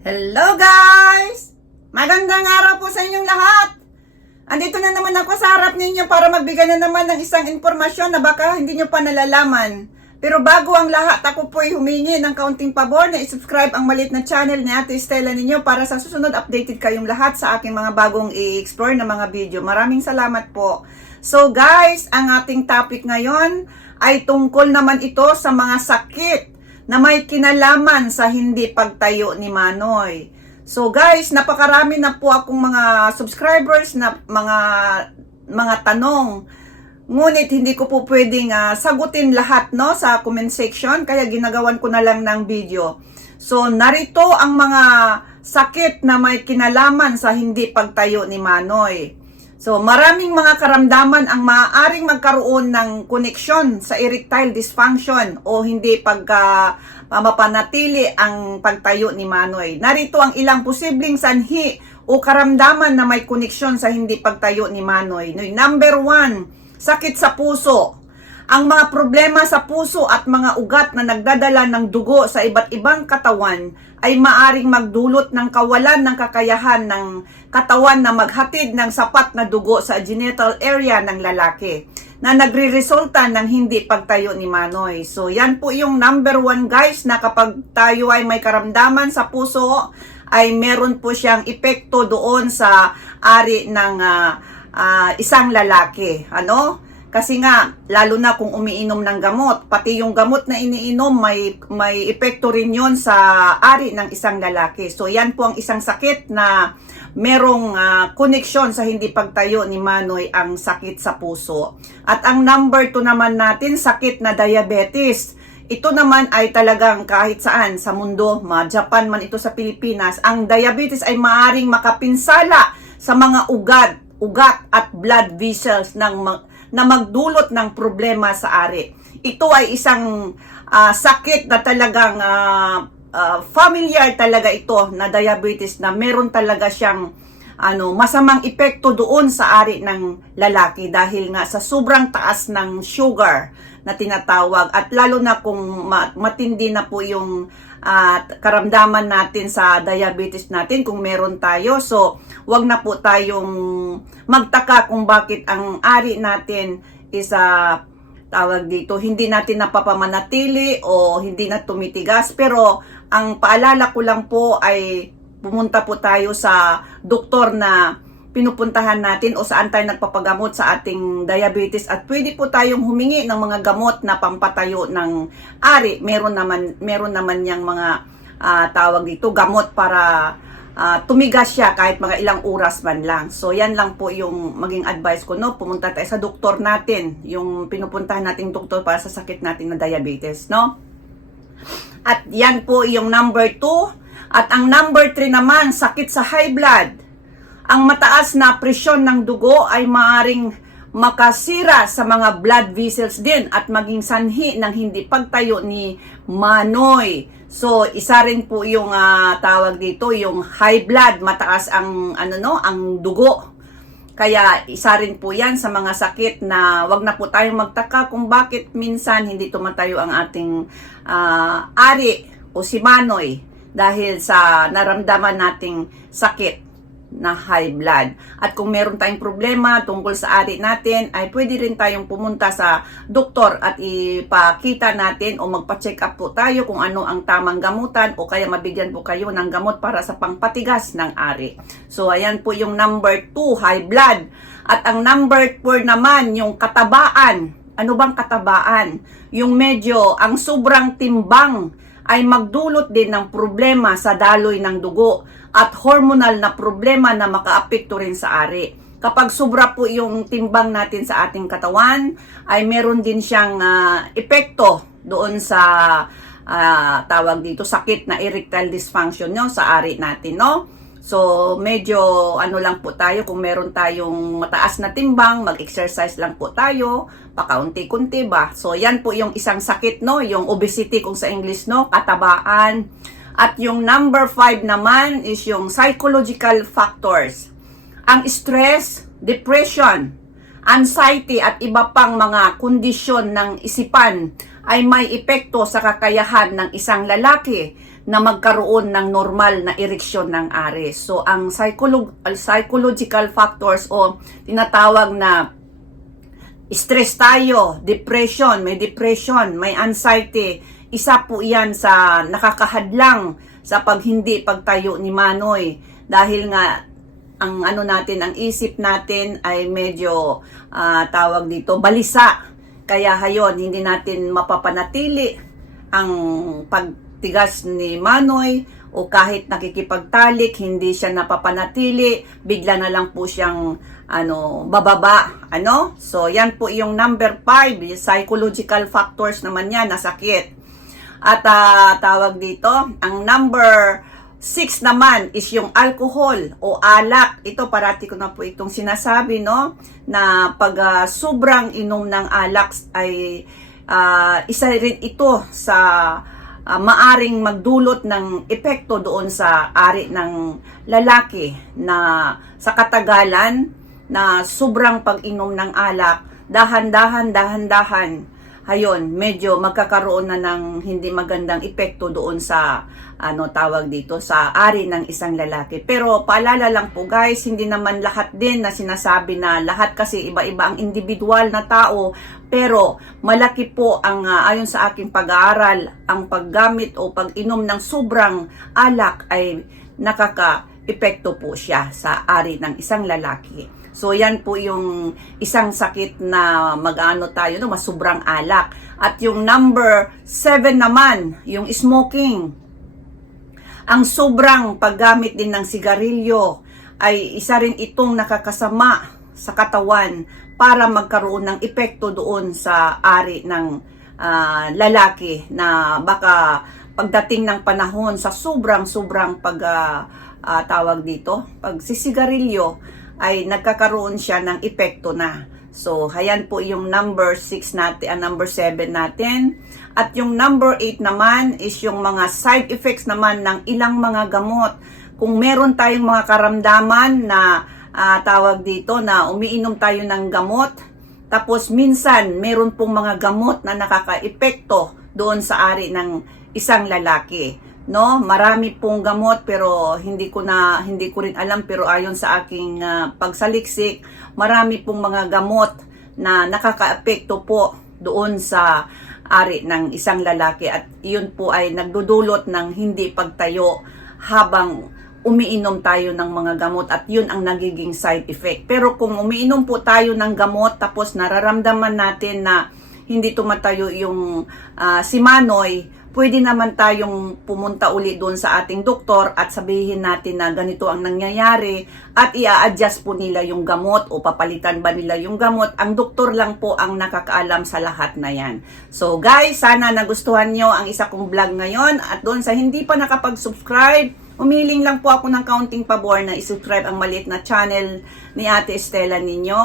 Hello guys! Magandang araw po sa inyong lahat! Andito na naman ako sa harap ninyo para magbigay na naman ng isang impormasyon na baka hindi nyo pa nalalaman. Pero bago ang lahat, ako po ay humingi ng kaunting pabor na isubscribe ang malit na channel ni Ate Stella ninyo para sa susunod updated kayong lahat sa aking mga bagong i-explore na mga video. Maraming salamat po. So guys, ang ating topic ngayon ay tungkol naman ito sa mga sakit na may kinalaman sa hindi pagtayo ni Manoy. So guys, napakarami na po akong mga subscribers na mga mga tanong. Ngunit hindi ko po pwedeng ah, sagutin lahat no sa comment section kaya ginagawan ko na lang ng video. So narito ang mga sakit na may kinalaman sa hindi pagtayo ni Manoy. So, maraming mga karamdaman ang maaaring magkaroon ng koneksyon sa erectile dysfunction o hindi pagka mapanatili ang pagtayo ni Manoy. Narito ang ilang posibleng sanhi o karamdaman na may koneksyon sa hindi pagtayo ni Manoy. Number one, sakit sa puso. Ang mga problema sa puso at mga ugat na nagdadala ng dugo sa iba't ibang katawan ay maaring magdulot ng kawalan ng kakayahan ng katawan na maghatid ng sapat na dugo sa genital area ng lalaki na nagre-resulta ng hindi pagtayo ni Manoy. So yan po yung number one guys na kapag tayo ay may karamdaman sa puso ay meron po siyang epekto doon sa ari ng ah, ah, isang lalaki. Ano? Kasi nga, lalo na kung umiinom ng gamot, pati yung gamot na iniinom, may, may epekto rin yon sa ari ng isang lalaki. So, yan po ang isang sakit na merong ah, koneksyon sa hindi pagtayo ni Manoy ang sakit sa puso. At ang number 2 naman natin, sakit na diabetes. Ito naman ay talagang kahit saan sa mundo, ma Japan man ito sa Pilipinas, ang diabetes ay maaring makapinsala sa mga ugat, ugat at blood vessels ng na magdulot ng problema sa ari. Ito ay isang ah, sakit na talagang ah, ah, familiar talaga ito na diabetes na meron talaga siyang ano masamang epekto doon sa ari ng lalaki dahil nga sa sobrang taas ng sugar na tinatawag at lalo na kung ma- matindi na po yung at karamdaman natin sa diabetes natin kung meron tayo. So, wag na po tayong magtaka kung bakit ang ari natin is ah, tawag dito, hindi natin napapamanatili o hindi na tumitigas. Pero, ang paalala ko lang po ay pumunta po tayo sa doktor na pinupuntahan natin o saan tayo nagpapagamot sa ating diabetes at pwede po tayong humingi ng mga gamot na pampatayo ng ari. Meron naman meron naman yang mga ah, tawag dito gamot para ah, tumigas siya kahit mga ilang oras man lang. So yan lang po yung maging advice ko no. Pumunta tayo sa doktor natin, yung pinupuntahan nating doktor para sa sakit natin na diabetes, no? At yan po yung number 2. At ang number 3 naman, sakit sa high blood. Ang mataas na presyon ng dugo ay maaring makasira sa mga blood vessels din at maging sanhi ng hindi pagtayo ni Manoy. So, isa rin po yung ah, tawag dito, yung high blood, mataas ang ano no, ang dugo. Kaya isa rin po yan sa mga sakit na wag na po tayong magtaka kung bakit minsan hindi tumatayo ang ating ah, ari o si Manoy dahil sa naramdaman nating sakit na high blood. At kung meron tayong problema tungkol sa ari natin, ay pwede rin tayong pumunta sa doktor at ipakita natin o magpa-check up po tayo kung ano ang tamang gamutan o kaya mabigyan po kayo ng gamot para sa pangpatigas ng ari. So, ayan po yung number 2, high blood. At ang number 4 naman, yung katabaan. Ano bang katabaan? Yung medyo, ang sobrang timbang ay magdulot din ng problema sa daloy ng dugo at hormonal na problema na makaapekto rin sa ari. Kapag sobra po yung timbang natin sa ating katawan, ay meron din siyang ah, epekto doon sa ah, tawag dito sakit na erectile dysfunction no sa ari natin no. So, medyo ano lang po tayo, kung meron tayong mataas na timbang, mag-exercise lang po tayo, pakaunti-kunti ba. So, yan po yung isang sakit, no? Yung obesity kung sa English, no? Katabaan. At yung number five naman is yung psychological factors. Ang stress, depression, anxiety at iba pang mga kondisyon ng isipan ay may epekto sa kakayahan ng isang lalaki na magkaroon ng normal na ereksyon ng ari. So, ang psycholo- psychological factors o tinatawag na stress tayo, depression, may depression, may anxiety, isa po yan sa nakakahadlang sa pag hindi pagtayo ni Manoy dahil nga ang ano natin, ang isip natin ay medyo ah, tawag dito, balisa. Kaya hayon, hindi natin mapapanatili ang pagtigas ni Manoy o kahit nakikipagtalik, hindi siya napapanatili, bigla na lang po siyang ano, bababa, ano? So, yan po yung number 5, psychological factors naman yan, na sakit. At ah, tawag dito, ang number 6 naman is yung alcohol o alak. Ito parati ko na po itong sinasabi, no? Na pag ah, sobrang inom ng alak ay ah, isa rin ito sa ah, maaring magdulot ng epekto doon sa ari ng lalaki na sa katagalan na sobrang pag-inom ng alak, dahan-dahan, dahan-dahan, hayon, medyo magkakaroon na ng hindi magandang epekto doon sa ano tawag dito sa ari ng isang lalaki. Pero paalala lang po guys, hindi naman lahat din na sinasabi na lahat kasi iba-iba ang individual na tao, pero malaki po ang ah, ayon sa aking pag-aaral, ang paggamit o pag-inom ng sobrang alak ay nakaka-epekto po siya sa ari ng isang lalaki. So yan po yung isang sakit na mag-ano tayo, no, mas sobrang alak. At yung number 7 naman, yung smoking. Ang sobrang paggamit din ng sigarilyo ay isa rin itong nakakasama sa katawan para magkaroon ng epekto doon sa ari ng ah, lalaki na baka pagdating ng panahon sa sobrang sobrang pag ah, ah, tawag dito, pagsisigarilyo ay nagkakaroon siya ng epekto na. So, hayan po yung number 6 natin, ang number 7 natin. At yung number 8 naman is yung mga side effects naman ng ilang mga gamot. Kung meron tayong mga karamdaman na ah, tawag dito na umiinom tayo ng gamot, tapos minsan meron pong mga gamot na nakaka-epekto doon sa ari ng isang lalaki no? Marami pong gamot pero hindi ko na hindi ko rin alam pero ayon sa aking ah, pagsaliksik marami pong mga gamot na nakakaapekto po doon sa ari ng isang lalaki. At iyon po ay nagdudulot ng hindi pagtayo habang umiinom tayo ng mga gamot. At yun ang nagiging side effect. Pero kung umiinom po tayo ng gamot tapos nararamdaman natin na hindi tumatayo yung ah, si Manoy, pwede naman tayong pumunta uli doon sa ating doktor at sabihin natin na ganito ang nangyayari at i-adjust po nila yung gamot o papalitan ba nila yung gamot. Ang doktor lang po ang nakakaalam sa lahat na yan. So guys, sana nagustuhan nyo ang isa kong vlog ngayon at doon sa hindi pa nakapag-subscribe, umiling lang po ako ng counting pabor na isubscribe ang maliit na channel ni Ate Estela ninyo.